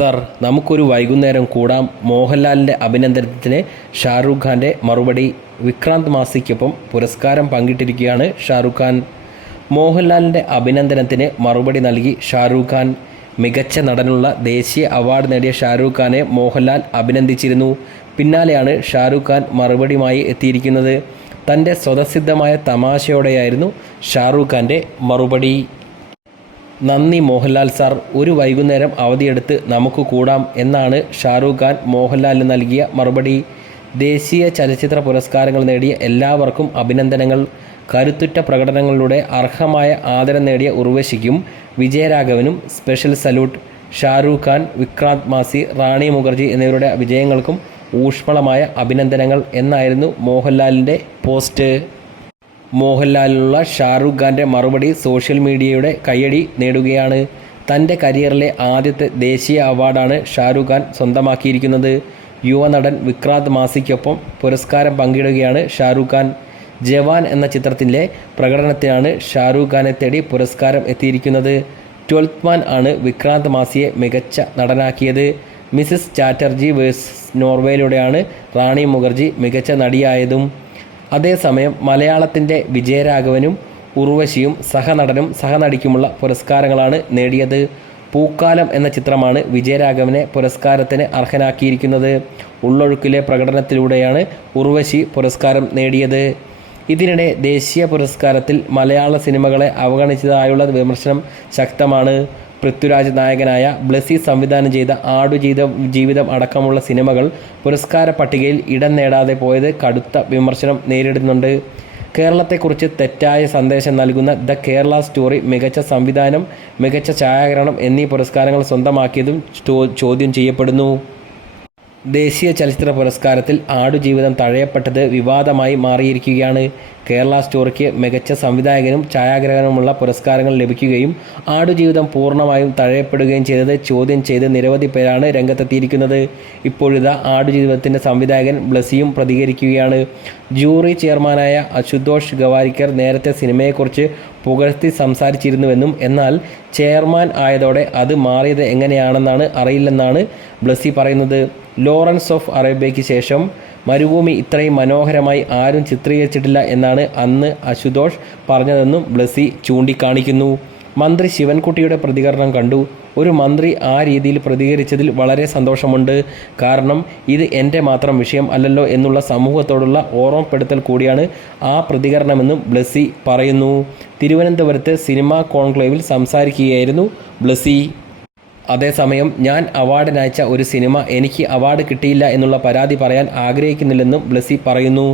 Sir, നമുക്കൊരു വൈകുന്നേരം കൂടാം. മോഹൻലാലിൻ്റെ അഭിനന്ദനത്തിന് ഷാരൂഖ് ഖാൻ്റെ മറുപടി. വിക്രാന്ത് മാസിക്കൊപ്പം പുരസ്കാരം പങ്കിട്ടിരിക്കുകയാണ് ഷാരൂഖ് ഖാൻ. മോഹൻലാലിൻ്റെ അഭിനന്ദനത്തിന് മറുപടി നൽകി ഷാരൂഖ് ഖാൻ. മികച്ച നടനുള്ള ദേശീയ അവാർഡ് നേടിയ ഷാരൂഖ് ഖാനെ മോഹൻലാൽ അഭിനന്ദിച്ചിരുന്നു. പിന്നാലെയാണ് ഷാരൂഖ് ഖാൻ മറുപടിയുമായി എത്തിയിരിക്കുന്നത്. തൻ്റെ സ്വതസിദ്ധമായ തമാശയോടെയായിരുന്നു ഷാരൂഖ് ഖാൻ്റെ മറുപടി. നന്ദി മോഹൻലാൽ സാർ, ഒരു വൈകുന്നേരം അവധിയെടുത്ത് നമുക്ക് കൂടാം എന്നാണ് ഷാരൂഖ് ഖാൻ മോഹൻലാലിന് നൽകിയ മറുപടി. ദേശീയ ചലച്ചിത്ര പുരസ്കാരങ്ങൾ നേടിയ എല്ലാവർക്കും അഭിനന്ദനങ്ങൾ. കരുത്തുറ്റ പ്രകടനങ്ങളിലൂടെ അർഹമായ ആദരം നേടിയ ഉർവശിക്കും വിജയരാഘവനും സ്പെഷ്യൽ സല്യൂട്ട്. ഷാരൂഖ് ഖാൻ, വിക്രാന്ത് മാസി, റാണി മുഖർജി എന്നിവരുടെ വിജയങ്ങൾക്കും ഊഷ്മളമായ അഭിനന്ദനങ്ങൾ എന്നായിരുന്നു മോഹൻലാലിൻ്റെ പോസ്റ്റ്. മോഹൻലാലിനുള്ള ഷാരൂഖ് ഖാൻ്റെ മറുപടി സോഷ്യൽ മീഡിയയുടെ കയ്യടി നേടുകയാണ്. തൻ്റെ കരിയറിലെ ആദ്യത്തെ ദേശീയ അവാർഡാണ് ഷാരൂഖ് ഖാൻ സ്വന്തമാക്കിയിരിക്കുന്നത്. യുവനടൻ വിക്രാന്ത് മാസിക്കൊപ്പം പുരസ്കാരം പങ്കിടുകയാണ് ഷാരൂഖ് ഖാൻ. ജവാൻ എന്ന ചിത്രത്തിലെ പ്രകടനത്തിനാണ് ഷാരൂഖ് ഖാനെ തേടി പുരസ്കാരം എത്തിയിരിക്കുന്നത്. 12th മാൻ ആണ് വിക്രാന്ത് മാസിയെ മികച്ച നടനാക്കിയത്. മിസസ് ചാറ്റർജി വേഴ്സസ് നോർവേയിലൂടെയാണ് റാണി മുഖർജി മികച്ച നടിയായതും. അതേസമയം മലയാളത്തിൻ്റെ വിജയരാഘവനും ഉർവശിയും സഹനടനും സഹനടിക്കുമുള്ള പുരസ്കാരങ്ങളാണ് നേടിയത്. പൂക്കാലം എന്ന ചിത്രമാണ് വിജയരാഘവനെ പുരസ്കാരത്തിന് അർഹനാക്കിയിരിക്കുന്നത്. ഉള്ളൊഴുക്കിലെ പ്രകടനത്തിലൂടെയാണ് ഉർവശി പുരസ്കാരം നേടിയത്. ഇതിനിടെ ദേശീയ പുരസ്കാരത്തിൽ മലയാള സിനിമകളെ അവഗണിച്ചതായുള്ള വിമർശനം ശക്തമാണ്. പൃഥ്വിരാജ് നായകനായ ബ്ലസ്സി സംവിധാനം ചെയ്ത ആടുജീവിതം അടക്കമുള്ള സിനിമകൾ പുരസ്കാര പട്ടികയിൽ ഇടം നേടാതെ പോയത് കടുത്ത വിമർശനം നേരിടുന്നുണ്ട്. കേരളത്തെക്കുറിച്ച് തെറ്റായ സന്ദേശം നൽകുന്ന ദ കേരള സ്റ്റോറി, മികച്ച സംവിധാനം, മികച്ച ഛായാഗ്രഹണം എന്നീ പുരസ്കാരങ്ങൾ സ്വന്തമാക്കിയതും ചോദ്യം ചെയ്യപ്പെടുന്നു. ദേശീയ ചലച്ചിത്ര പുരസ്കാരത്തിൽ ആടുജീവിതം തഴയപ്പെട്ടത് വിവാദമായി മാറിയിരിക്കുകയാണ്. കേരള സ്റ്റോറിക്ക് മികച്ച സംവിധായകനും ഛായാഗ്രഹനുമുള്ള പുരസ്കാരങ്ങൾ ലഭിക്കുകയും ആടുജീവിതം പൂർണ്ണമായും തഴയപ്പെടുകയും ചെയ്തത് ചോദ്യം ചെയ്ത് നിരവധി പേരാണ് രംഗത്തെത്തിയിരിക്കുന്നത്. ഇപ്പോഴിതാ ആടുജീവിതത്തിൻ്റെ സംവിധായകൻ ബ്ലസ്സിയും പ്രതികരിക്കുകയാണ്. ജൂറി ചെയർമാനായ അശുതോഷ് ഗവാരിക്കർ നേരത്തെ സിനിമയെക്കുറിച്ച് പുകഴ്ത്തി സംസാരിച്ചിരുന്നുവെന്നും എന്നാൽ ചെയർമാൻ ആയതോടെ അത് മാറിയത് എങ്ങനെയാണെന്നാണ് അറിയില്ലെന്നാണ് ബ്ലസ്സി പറയുന്നത്. ലോറൻസ് ഓഫ് അറേബ്യയ്ക്ക് ശേഷം മരുഭൂമി ഇത്രയും മനോഹരമായി ആരും ചിത്രീകരിച്ചിട്ടില്ല എന്നാണ് അന്ന് അശുതോഷ് പറഞ്ഞതെന്നും ബ്ലസ്സി ചൂണ്ടിക്കാണിക്കുന്നു. മന്ത്രി ശിവൻകുട്ടിയുടെ പ്രതികരണം കണ്ടു. ഒരു മന്ത്രി ആ രീതിയിൽ പ്രതികരിച്ചതിൽ വളരെ സന്തോഷമുണ്ട്. കാരണം ഇത് എൻ്റെ മാത്രം വിഷയം അല്ലല്ലോ എന്നുള്ള സമൂഹത്തോടുള്ള ഓർമ്മപ്പെടുത്തൽ കൂടിയാണ് ആ പ്രതികരണമെന്നും ബ്ലസ്സി പറയുന്നു. തിരുവനന്തപുരത്ത് സിനിമാ കോൺക്ലേവിൽ സംസാരിക്കുകയായിരുന്നു ബ്ലസ്സി. അതേസമയം ഞാൻ അവാർഡിനയച്ച ഒരു സിനിമ എനിക്ക് അവാർഡ് കിട്ടിയില്ല എന്നുള്ള പരാതി പറയാൻ ആഗ്രഹിക്കുന്നില്ലെന്നും ബ്ലസ്സി പറയുന്നു.